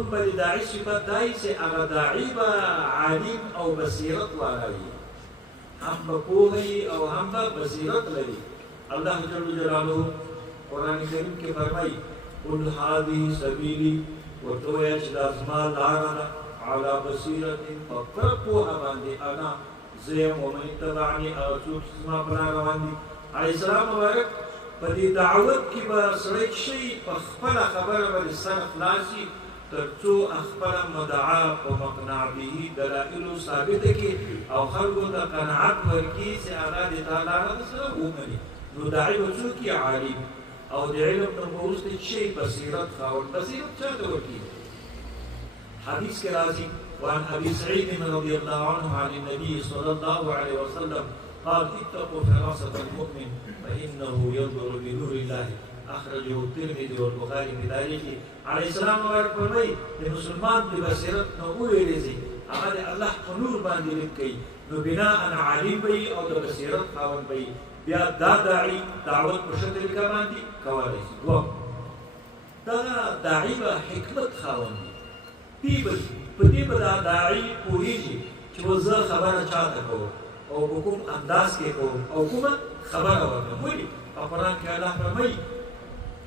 زمونږ به د داعي صفت دا وي چې هغه داعي به عالم او بصیرت والا وي، هم به پوه وي او هم به بصیرت لري. الله جل جلاله قرآن کریم کې فرمایي قل هذه سبیلي، ورته ووایه چې دا زما لاره ده، علی بصیرت، په پوره پوهه باندې انا زه یم، ومن اتبعني، هغه څوک چې زما په لاره روان دي. علیه السلام مبارک په دې دعوت کې به سړی شي په خپله خبره به سر خلاصي تر څو خپله مدعا په مقنع به دلایلو ثابته کړي او خلکو ته قناعت ورکړي چې هغه د تا لاره سره ومني. نو داعي به څوک وي؟ عالم. او د علم نه به وروسته شي بصیرت خاوند. بصیرت چا ته ورکړي؟ حدیث کې راځي وعن ابي سعيد رضي الله عنه عن النبي صلى الله عليه وسلم قال اتقوا فراسة المؤمن فإنه ينظر بنور الله، أخرجه الترمذي والبخاري في تاريخه. عليه السلام مبارک فرمایي د مسلمان د بصیرت نه وویریږي، هغه د الله په نور باندې لید کوي، نو بناء عالم به وي او د بصیرت خاوند به وي. بیا دا داعي دعوت په ښه طریقه باندې کولی شي. دوم دغه داعي به حکمت خاوند وي، په دې به دا داعي پوهېږي چې زه خبره چاته کوم او په کوم انداز کې کوم او کومه خبره وکړم. ولې په قرآن کې الله فرمایي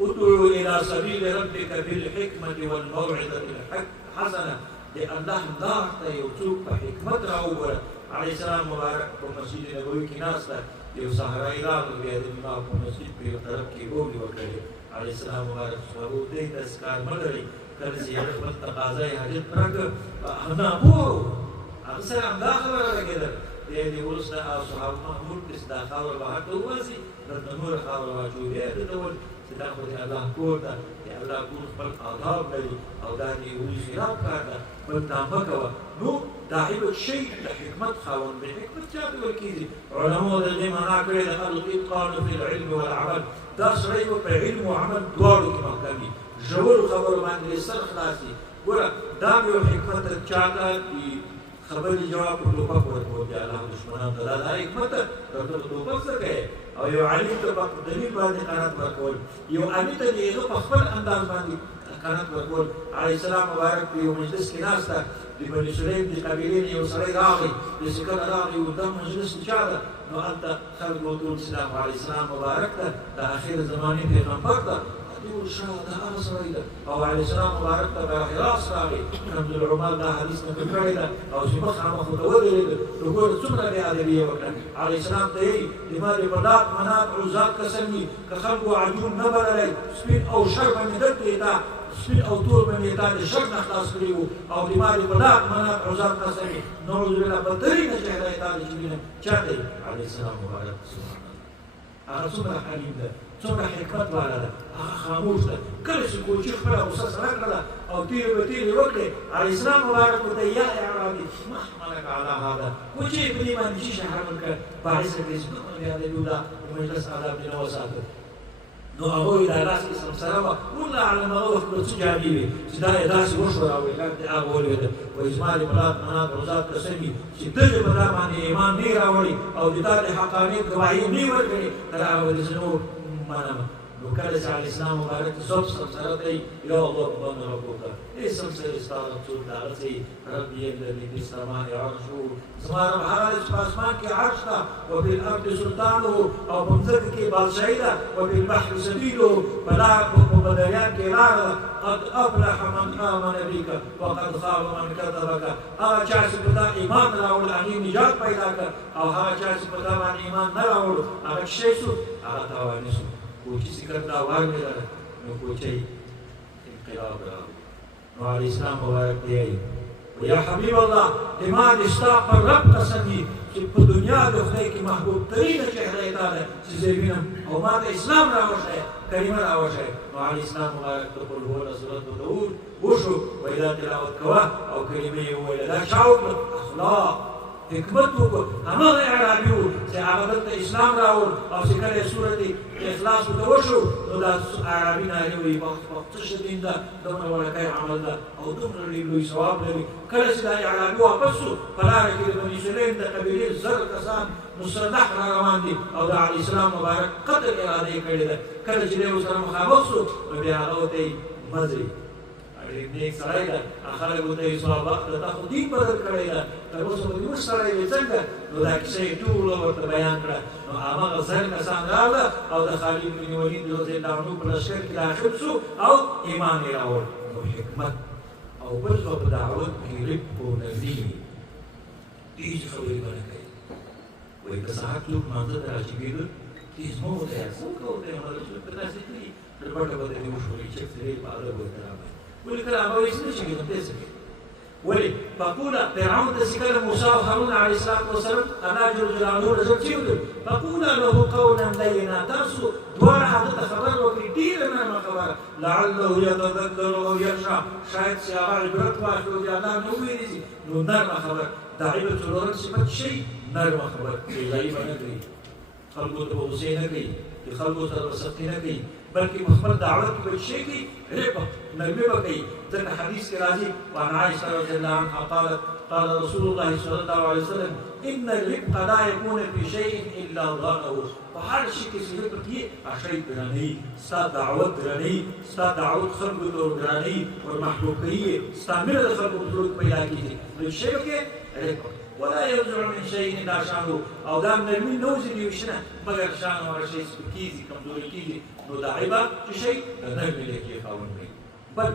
ادعو الى سبیل ربک بالحکمة والموعظة الحسنه، د الله لار ته یو څوک په حکمت راوبره. علیه السلام مبارک په مسجد نبوي کې ناست ده، یو صحرایي راغی، بیا د جماعت په مسجد په یو طرف کې بولې وکړې. علیه السلام مبارک صحابو دې داسې کار مه لرئ، کله چې یو خپل تقاضا یې حاجت پوره کړ ناپوه هغه سره همدا خبره لګېدل. بیا یې وروسته صحابه مأمور کړي چې دا خاوره به هلته وباسي، دلته نوره خاوره واچوي. بیا یې ډول چې دا خو د الله کور ده، د الله کور خپل آداب لري او دا د یهودي خلاف کار ده، بل دا مه کوه. نو داعي به شي د حکمت خاوند دی. حکمت چا ته ورکېږي؟ علماو د دې معنا کړې ده الاتقان فی العلم والعمل، دا سړی به په علم او عمل دواړو کې محکم وي، ژورو خبرو باندې سر خلاصي. ګوره دا یو حکمت چا ته خبرې جواب په ټوپک ورکول دي الله دشمنانو ته، دا حکمت ده. ته ټوپک څه کوې؟ او یو عالم ته په دلیل باندې قناعت ورکول، یو امي ته د هغه په خپل انداز باندې قناعت ورکول. علیه السلام مبارک په یو مجلس کې ناست ده، د بني سلیم د قبیلې نه یو سړی راغی، داسې کله راغی دا مجلس د چا ده؟ نو هلته خلک ورته وویل چې دا خو علیه السلام مبارک ده، د آخر زمانې پیغمبر ده. دا هغه سړی ده. او علیه السلام مبارک ته به راست راغی، رمز العمال دا حدیث نقل کړی ده، او چې مخامخ ورته ودرېده. نو ګوره څومره بې ادبي یې وکړه. علیه السلام ته یې د ما د بدات منات عزات قسم وي که خلکو عجون نه بللی، سپین او شر به مې دلته یې تا سپین او تور به مې تا د شر نه خلاص کړي وو، او د ما د بدات منات عزات قسم وي نعوذ بالله بدترینه چهره یې تا د چې وینم چا ته یې؟ علیه السلام مبارک. سبحان الله، هغه څومره حلیم ده، څومره حکمت والا ده، هغه خاموش ده. کله چې کوچي خپله غوسه سره کړله او تیرې به تیرې وکړې، علیه السلام مبارک ورته یا اعرابي ما حملک علی هذا، کوچي په دې باندې شي حمل کړ، باعثه کړي چې دومره بې ادبي وه، د مجلس آداب دې نه وساته. نو هغوی دا لاس کې سمسره وه، والله اعلم هغه وخت به څه جالي وي چې دا یې داسې وشوه او هغه ولوېده. وایي زما د بلاد منات عزات قسم وي چې دغې په دا باندې ایمان نه راوړي او د تا د حقانیت ګواهي نه ورکړي، تر هغه به داسې نور منمه. نو کله چې علیه السلام مبارک صبح سمسره ته یي یا الله ربنا ربک، ای سمسرې ستا رب څوک د هغه څه یي؟ ربي الذي فی السماء عرشه، زما رب هغه دی چې په اسمان کې عرش ده، وفي الارض سلطانه، او په مځکه کې بادشاهي ده، وفي البحر سبیله، په دریاب کې لاره ده. قد افلح من آمن بک وقد خاب من کذبک، هغه چا چې په تا ایمان راوړ هغې نجات پیدا کړ، او هغه چا چې په تا باندې ایمان نه راوړ هغه شی شو، هغه تاواني شو. کوچي چې کله دا واورېدله نو کوچی انقلاب راغی. نو علیه السلام مبارک ته یې یا حبیب الله د ما د ستا پر رب قسم وي چې په دنیا د خدای کې محبوب ترینه چهره یې تا ده چې زه یې وینم، او ما ته اسلام راوښی، کلمه راوښی. نو علیه السلام مبارک ته قل هو الله صورت ورته وشو، وایي دا تلاوت کوه او کلمې یې وویله. دا چا وکړه؟ اخلاق حکمت وکړو. هماغه اعرابي و چې هغه دلته اسلام راوړ، او چې کله یې صورت اخلاص ورته وشو نو دا اعرابي نارې وایي څه ښه دین ده، دومره وړکی عمل ده او دومره ډېر لوی ثواب لري. کله چې دا اعرابي واپس شو، په لاره کې د بني سلیم د قبیلې 1000 کسان مسلح را روان دي او د علیه السلام مبارک قتل اراده یې کړې ده. کله چې دی ورسره مخامخ شو نو بیا هغه ورته یې مه ځئ، ډېر نیک سړی ده خلک ورته وایي صحابه تا خو دین بدل کړی ده تر اوسه خو دې موږ سړی دی څنګه نو دا کیسه یې ټوله ورته بیان کړه نو هماغه زر کسان راغله او د خالد بن ولید رضی الله عنه په لښکر کې داخل شو او ایمان یې راوړ نو حکمت او بل په دعوت کې رفق و نرمي تیز خبرې به نه کوي وایي که سهار څوک لمانځه ته راجګېده تیز مه وتیه څه وکړو دی رسول په داسې کړي ډبټه به درې وشولې چک سرې په ادب ورته راغی ولې کله هغه وایي څه نه شي کېدم دی څه کوي ولې فقولا فرعون ته چې کله موسی او هارون علیه السلام وسلم الله جل جلاله رسول چې وکړل فقولا له قولا لینا تاسو دواړه هغه ته خبر وکړي ډېره نرمه خبره لعله یتذکر او یخشع شاید چې هغه عبرت واخلي او د الله نه وویریږي نو نرمه خبر د عیبه څلورم صفت شي نرمه خبر بېځایي به نه کوي خلکو ته به غوسې نه کوي د خلکو سره به سختي نه کوي بلکې په خپل دعوت کې به شي کوي رفق نرمي به کوي ځکه حدیث کې راځي وعن عائشة رضي الله عنها قالت قال رسول الله صلى الله عليه وسلم ان الرفق لا يكون في شيء الا ضانه فهر شي کې چې رفق یې اشي درنۍ ستا دعوت درنۍ ستا دعوت خلکو ته درنۍ او محبوبي ستا مینه د خلکو په زړه پیدا کیږي نو شی کې رفق ولا يرجع من شيء الا شانه او دا نرمي نوځي وشنه مگر شان او شي سپکیږي کمزوري کیږي نو دا عیبه چې شي د نرمي لکه خاوند کوي بل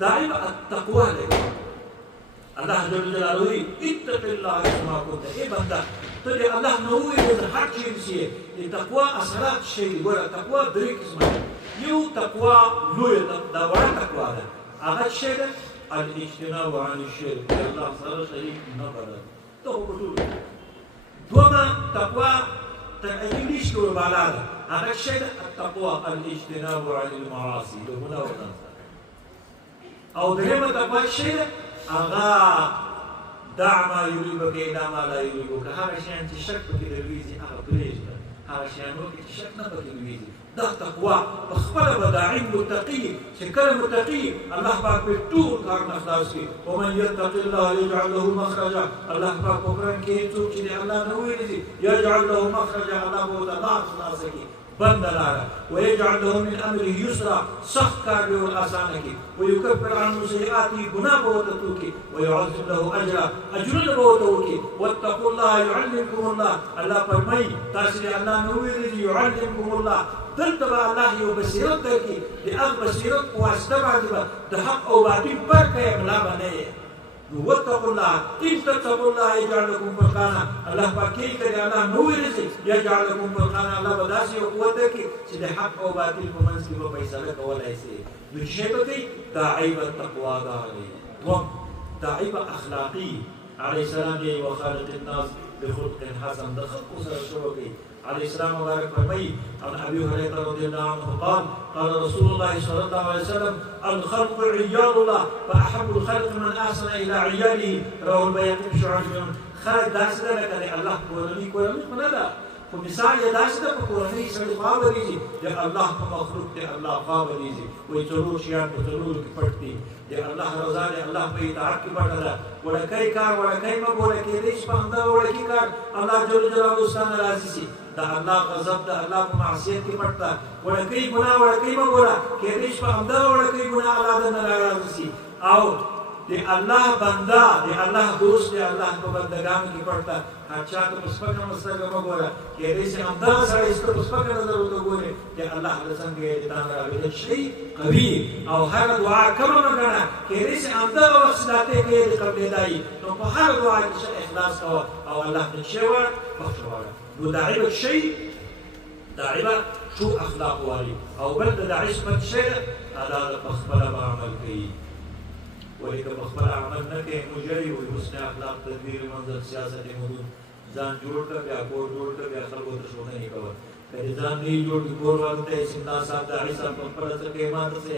دا عیبه التقوى له الله جل جلاله اتق الله كما كنت اي بنده ته دې الله نو وي د هر چیز شي د تقوا اثرات شي ګوره تقوا درې قسمه یو تقوا لوی دا وړه تقوا ده هغه شی ده الاجتناب عن الشرك الله سره شریک نه بدل ته وګورئ دوما تقوا تأجيل شكور بالا هذا الشيء التقوى الاجتناب عن المعاصي لهنا ولا او دائما تقوى الشيء اغا دع ما يريبك الى ما لا يريبك هذا شيء انت شك بك دلويزي اغا بريج هذا شيء انت شك نبك دلويزي ده تقوى بخبر بداعي متقي شكل متقي الله باك بطول كارنا خلاصي ومن يتق الله يجعل له مخرجا الله باك بقرن كي توكي الله نويرزي يجعل له مخرجا الله بوت الله خلاصي بند لارا ويجعل له من امره يسرا سخت کار به آسانه کی ويكفر عنه سيئاته گناہ بہت توکی ويعظم له اجرا اجر بہت توکی واتقوا الله يعلمكم الله الله فرمای تاسو الله نویری يعلمكم الله دلته الله یو بصیرت درکې د هغه بصیرت په واسطه باندې د حق او باطل فرق یې ملا باندې نو واتقوا الله ان تتقوا الله يجعل لكم فرقانا الله پاکي کوي الله نو ویلي يجعل لكم فرقانا الله بداسي او قوت کې چې د حق او باطل په منځ کې به فیصله کولای شي نو شی په کې داعی التقوا دا لري داعی اخلاقی عليه السلام دی وخالق الناس بخلق حسن د خلق سره شروع کوي عليه السلام مبارك فرمي عن ابي هريره رضي الله عنه قال قال رسول الله صلى الله عليه وسلم الخلق عيال الله فاحب الخلق من احسن الى عياله رواه البيهقي في شعب خلق داسه لك الله کورنی نه ده په مثال یې داسې ده په کورنۍ سړي خوا ورېږي د الله په مخلوق دی الله خوا ورېږي وایي څلور شیان په څلورو کې پټ دي د الله رضا د الله په اطاعت کې پټه ده وړوکی کار وړوکی مه بوله کېدی شي په همدغه وړوکي کار الله جل جلاله ستا نه راضي شي د الله غضب د الله په معصیت کې پټ ده وړوکی ګناه وړوکی مه بوله کېدی شي په همدغه وړوکی ګناه الله د نه راضي شي او د الله بنده د الله دوست د الله په بندګانو کې پړتا هر چا ته پسپکه مستګه وګوره کېدای شي همدغه سړی ست پسپکه نظر ورته ګوري د الله له څنګه د تان راوړل شي قوي او هر دعا کوم نه کنه کېدای شي همدغه وخت داته کې د قبل دای نو په هر دعا کې اخلاص کوه او الله دې شوا بخښواله نو داعی شي داعی شو اخلاق والی او بل د داعی صفت شي ادا د خپل عمل کوي ولکه بخبر عمل نه کوي مجري وي حسن اخلاق تدبیر منظر سیاست مدون ځان جوړ کړ بیا کور جوړ کړ بیا خلکو ته شونه نه کوي کله ځان نه جوړ کور ورته سینا صاحب د عیسی په خپل سره کې ماته سي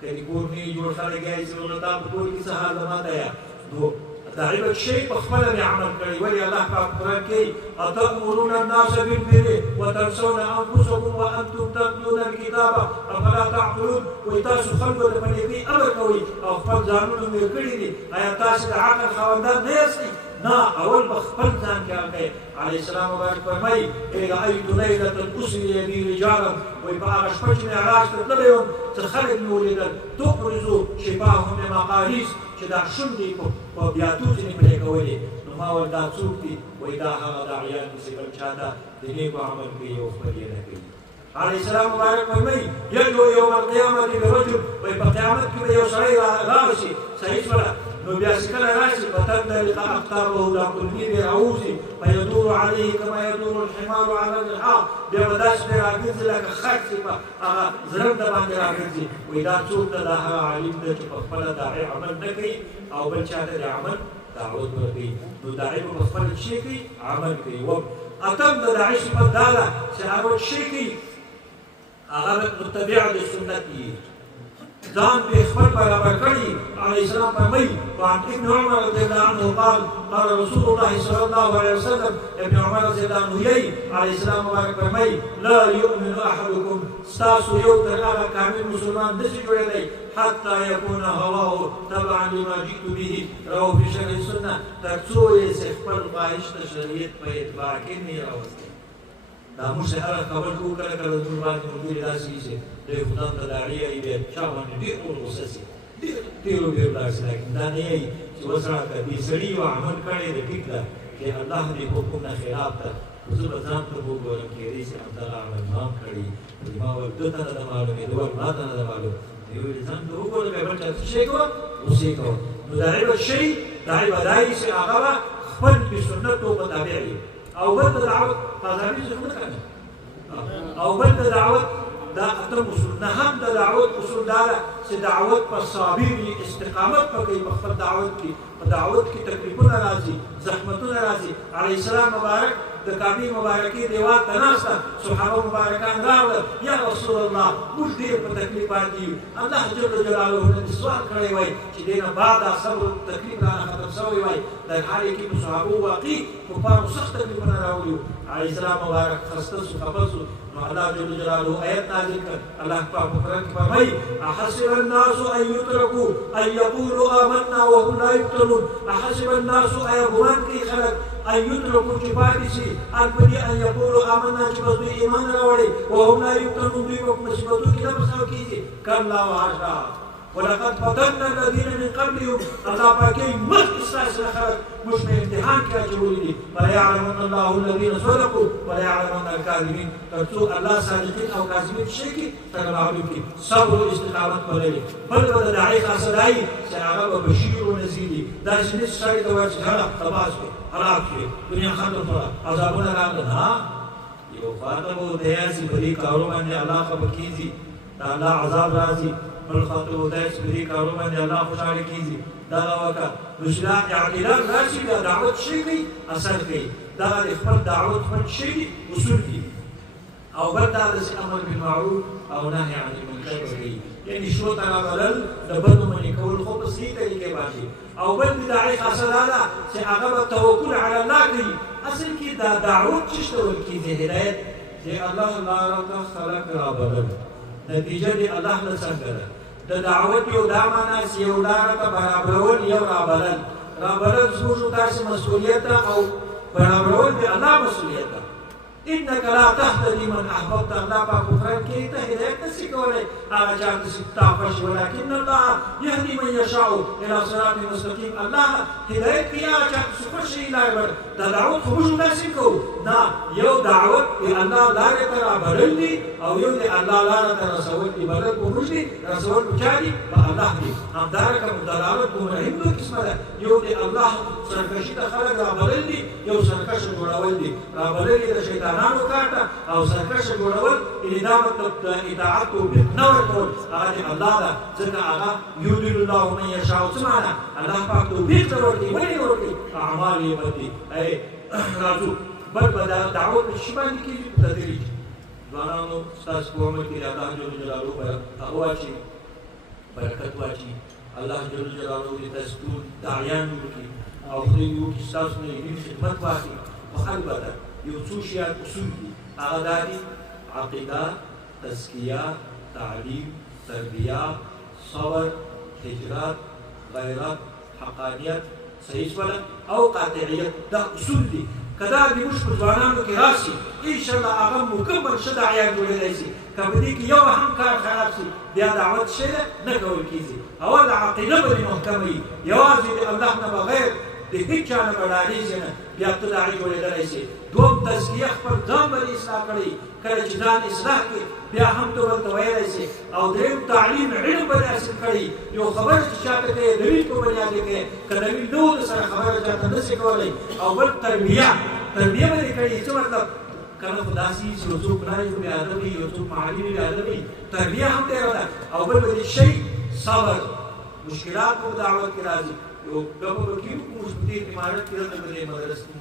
کله کور نه جوړ خلک یې چې ولتا په کور کې سهار لماته یا نو داعي به شی په خپله مې عمل کړی. ولې الله پاک قرآن کې اتأمرون الناس بالبر وتنسون انفسكم وانتم تتلون الكتاب افلا تعقلون. وایي تاسو خلکو ته په نیکۍ امر کوئ او خپل ځانونه مې کړي دي، آیا تاسو د عقل خاوندان نه یاستئ؟ نه، اول به خپل ځان کې هغه علیه السلام مبارک فرمایي رأیت لیلة اسري بي رجالا، وایي په هغه شپه چې معراج ته تللی وم څه خلک مې ولیدل تبرز شفاههم بمقاریض، چې دا شونډې په بیاتو ځینې پرې کولې. نو ما ویل دا څوک دي؟ وایي دا هغه داعیان دي چې بل چا ته د نیکو عمل کوي او خپل یې نه کوي. علیه السلام مبارک فرمایي یدعو یوم القیامة برجل، وایي په قیامت کې به یو سړی راشي صحیح شوله، نو بیا چې کله راشي فتندلق اقطابه دا کلمې به راوځي فیدور علیه کما یدور الحمار علی الرحا، بیا به داسې پرې راګرځي لکه خر چې په هغه زرنده باندې راګرځي. وایي دا څوک ده؟ دا هغه عالم ده چې په خپله داعي عمل نه کوي او بل چا ته د عمل دعوت ورکوي. نو داعي به په خپله څه کوي؟ عمل کوي. اتم د داعي صفت دا ده چې هغه څه کوي؟ هغه متبع د سنت وي، ځان به خپل برابر کړي. علیه السلام فرمایي وعن ابن عمر رضی الله عنه قال قال رسول الله صلی الله علیه وسلم، ابن عمر رضی الله عنه یې علیه السلام مبارک فرمایي لا یؤمن احدکم، ستاسو یو تر هغه کامل مسلمان نشي جوړېدی حتی یکون هواه تبعا لما جئت به رواه فی شرح السنه، تر څو یې خپل خواهش د شریعت په اتباع کې نه راوستي. دا موږ هر خبر کوو کله کله زموږ باندې موجود داسې شي د خدای د داعي ای به چا باندې ډېر غوسه شي ډېر داسې، لیکن دا نه یي چې اوس راته دې سړي یو عمل کړی دی ټیک ده چې الله دې حکم نه خلاف ده، زه به ځان ته وګورم کېدای شي همدغه عمل ما هم کړي. ما ویل ده ته نه ده معلومېدل، ما ته نه ده معلوم، ویل ځان ته وګوره بیا بل چا څه شی کوه اوس یې کوه. نو داعي به شی داعي به دا وي چې هغه به خپل د سنتو مطابق وي. او بل د دعوت قاضي څه نه کوي، او بل د دعوت دا اتم اصول نه هم د دعوت اصول دا چې دعوت په صابر استقامت پکې په خپل دعوت کې، په دعوت کې تکلیفونه راځي، زحمتونه راځي. علیه السلام مبارک د کعبې مبارکې دیوال ته ناسته، صحابه مبارکان راغلل یا رسول الله موږ ډېر په تکلیف باندې یو، الله جل جلاله نن سوال کړی وای چې دې نه بعد صبر تکلیف رانه ختم شوی وای. در حال کې په صحابو واقعي کفارو سخت تکلیفونه راوړي. علیه السلام مبارک خسته شو خفه شو، نو الله جل جلاله آیت نازل کړ. الله پاک په قرآن کې فرمایي احسب الناس ان یترکوا ان یقولوا آمنا وهم لا یفتنون، احسب الناس آیا ګمان کوي خلک ان یترکوا چې پاتې شي ان په دې ان یقولوا آمنا چې بس دوی ایمان راوړي وهم لا یفتنون دوی په مصیبتو کې نه مساو کېږي. کلا وحاشا ولقد فتنا الذين من قبلهم، الله پاکي مخکې ستاسو نه خلک موږ په امتحان کې اچولي دي. وليعلمن الله الذين صدقوا وليعلمن الكاذبين، تر څو الله صادقین او کاذبین شي کې څنګه معلوم کړي. صبر او استقامت ولري. بل به د داعي خاصه دای چې هغه به بشیر او نذیر دي. دا چې نه سړی ته وایي چې هغه تباه شي هلاک شي دنیا ختم شوه عذابونه راغلل. ها یو خواته به ودیاسي په دې کارو باندې الله خفه کېږي، د الله عذاب راځي. بل خواته به ودیاسي په دې کارو باندې الله خوشحاله کېږي. دغه وکړه نو چې دا اعتدال راشي بیا دعوت شي کوي اثر کوي. دغه د خپل دعوت خپل شي دي اصول دي. او بل دا د امر بالمعروف او نهي عن المنکر کوي، یعنې شو ته راغلل د بدو منې کول خو په صحیح طریقې باندې. او بل د داعي خاصه دا ده چې هغه به توکل علی الله کوي. اصل کې دا دعوت چې څه ډول کېږي هدایت چې الله لاره ته خلک رابلل، نتیجه د الله نه څنګه ده. د دعوت یو دا معنا چې یو لاره ته برابرول یو رابلل. رابلل زموږ داسې مسؤلیت ده او برابرول د الله مسؤلیت ده. انك لا تهتدي من احببت، الله پاک قرآن کې ته هدایت نشي کولی هغه چا ته چې تا خوښ، ولکن الله یهدي من یشاء الى صراط مستقیم. الله هدایت کوي هغه چا ته چې خوښ شي لاره. دا دعوت خو موږ داسې کوو نه، یو دعوت د الله لارې ته رابلل دي او یو د الله لاره ته رسول دي. بلل په موږ دي، رسول په چا دي؟ په الله دي. همدارنګه دلالت ګمراهي دوه قسمه ده، یو د الله سرکشي ته خلک رابلل دي، یو سرکشه جوړول دي. رابلل یې د شیطانانو کار ده او سرکشه جوړول یعنې دا مطلب د اطاعت توفیق نه ورکول هغه د الله ده، ځکه هغه یضل الله من یشاء. څه معنا؟ الله پاک توفیق ته ورکوي. ولې ورکوي؟ اعمال یې بدلي. راځو بل به دا دعوت په شي باندې کېږي په تدریج. ځوانانو ستاسو په عمر کې د الله جل جلاله هغه واچي برکت واچي الله جل جلاله دې تاسو ټول داعیان وکړي او خدای دې وکړي ستاسو نه دین خدمت واخلي. خو البته یو څو شیان اصول دي، هغه دا دي: عقیده، تزکیه، تعلیم، تربیه، صبر، هجرت، غیرت، حقانیت، صحیح شوله او قاطعیت. دا اصول دي. که دا د موږ په ځوانانو کې راشي، انشاءالله هغه مکمل ښه داعیان جوړېدی شي. که په دې کې یو هم کار خراب شي، بیا دعوت شی ده نه کول کېږي. اول عقیده به دې محکمه وي، یوازې د الله نه بغیر د هېڅ چا نه به ډارېږي نه، بیا ته داعي جوړېدلی شي. دوم تزکیه، خپل ځان به دې اصلاح کړی. کله چې ځان اصلاح کړي، بیا هم ته ورته ویلی شي. او درېیم تعلیم، علم به دې حاصل کړی. یو خبره چې چاته کوې دلیل په بنیاد کې کوې، که دلیل نه و سره خبره چاته نه شي کولی. او بل تربیه به دې کړي. څه مطلب؟ کله خو داسې وي چې یو څوک پلار یې بېادبه وي، یو څوک معلم یې بېادبه وي، تربیه هم ډېره ده. او بل به دې شی صبر، مشکلات په دعوت کې راځي. یو ګپه به کېږي، موږ په دې عمارت کې دلته په دې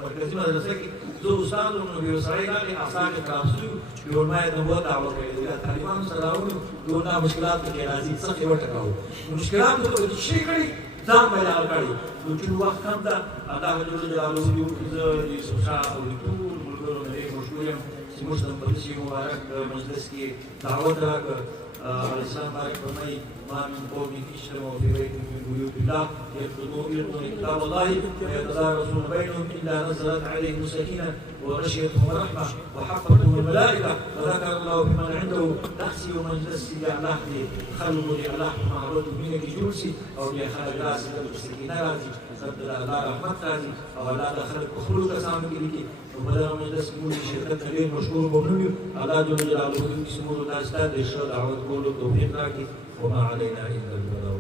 مرکزي مدرسه کې زه استاد وم، نو یو سړی راغی، افسر یې خراب شوي وو، یو ما یې د نبوت دعوه کړې ده. طالبانو سره راغلو، یو دا مشکلات پکې راځي، څه یې وټکاوه. مشکلاتو ته به دې شی کړي، ځان به یې حل کړي. نو چې وخت کم ده، الله جل جلاله دې وکړي زه د یوسف شاه او د ټولو ملګرو نه ډېر مشکور یم چې موږ ته په داسې مبارک مجلس کې دعوت راکړه. الإسلام بارك فرمي: ما من قوم اجتمعوا في بيت من بيوت الله يتلون كتاب الله ويتدارسون بينهم إلا نزلت عليهم السكينة وغشيتهم الرحمة وحفتهم الملائكة وذكر الله بمن عنده تحسي ومجلس الله خلوا الله معبود منك جلسي أو لخالق راسي السكينة راسي سبت الله رحمت راسي أو الله دخلت خلوك سامك لك. وبدأ مجلس مولي شركة كبير مشهور ومنوي. الله جل جلاله اسمه تاستاد الشهد دعوة كله توفيق راكي. وما علينا إلا البلاغ.